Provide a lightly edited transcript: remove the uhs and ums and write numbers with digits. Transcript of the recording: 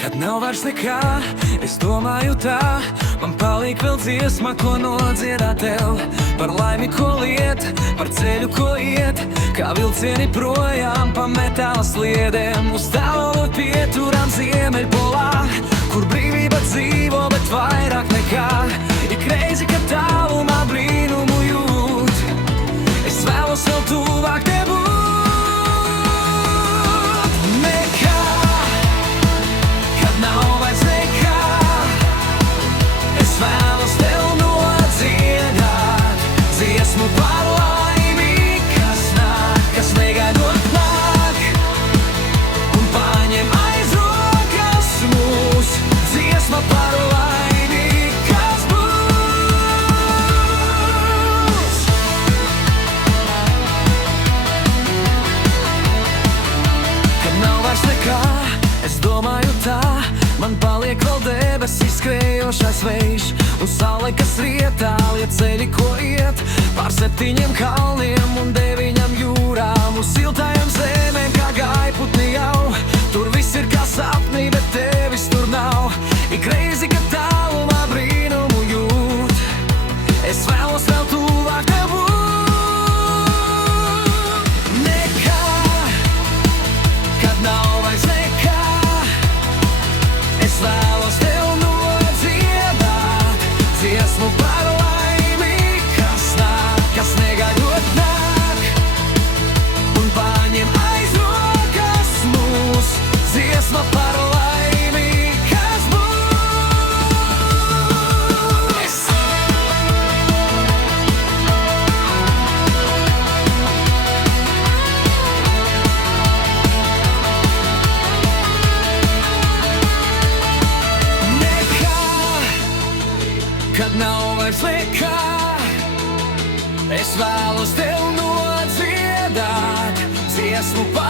Kad nav vairs nekā, es domāju tā, man paliek vēl dziesma, ko nodziedāt tev. Par laimi, ko liet, par ceļu, ko iet, kā vilcieni projām pa metāla sliedēm. Uz tālu pieturām Ziemeļpolā, kur brīvība dzīvo, bet vairāk nekā. Ir crazy, ka tālumā brīnumu jūt, es vēlos vēl tuvāk te būt. Vēlos tev nodziedāt dziesmu par laimi, kas nāk, kas negaidot nāk, un paņem aiz rokas mūs. Dziesma par laimi, kas būs. Kad nav vairs nekā, es domāju tā, man paliek vēl debesis skriejošais vējš, un saule, kas rietā, liet ceļi, ko iet, pār 7 kalniem un 9 jūrām, uz siltajām zemēm, kā gaiputni jau. Tur viss ir kā sapnī, bet tevis tur nav. Ir crazy, ka tālumā brīnumu jūt, es vēlos vēl tuvāk tev būt. Nekā, kad nav vairs nekā, es vēlos tev nodziedāt dziesmu par laimi, kas nāk, kas negaidot nāk, un paņem aiz rokas mūs. Dziesma par laimi, kas būs. Kad nav vairs nekā, es vēlos tev nodziedāt dziesmu par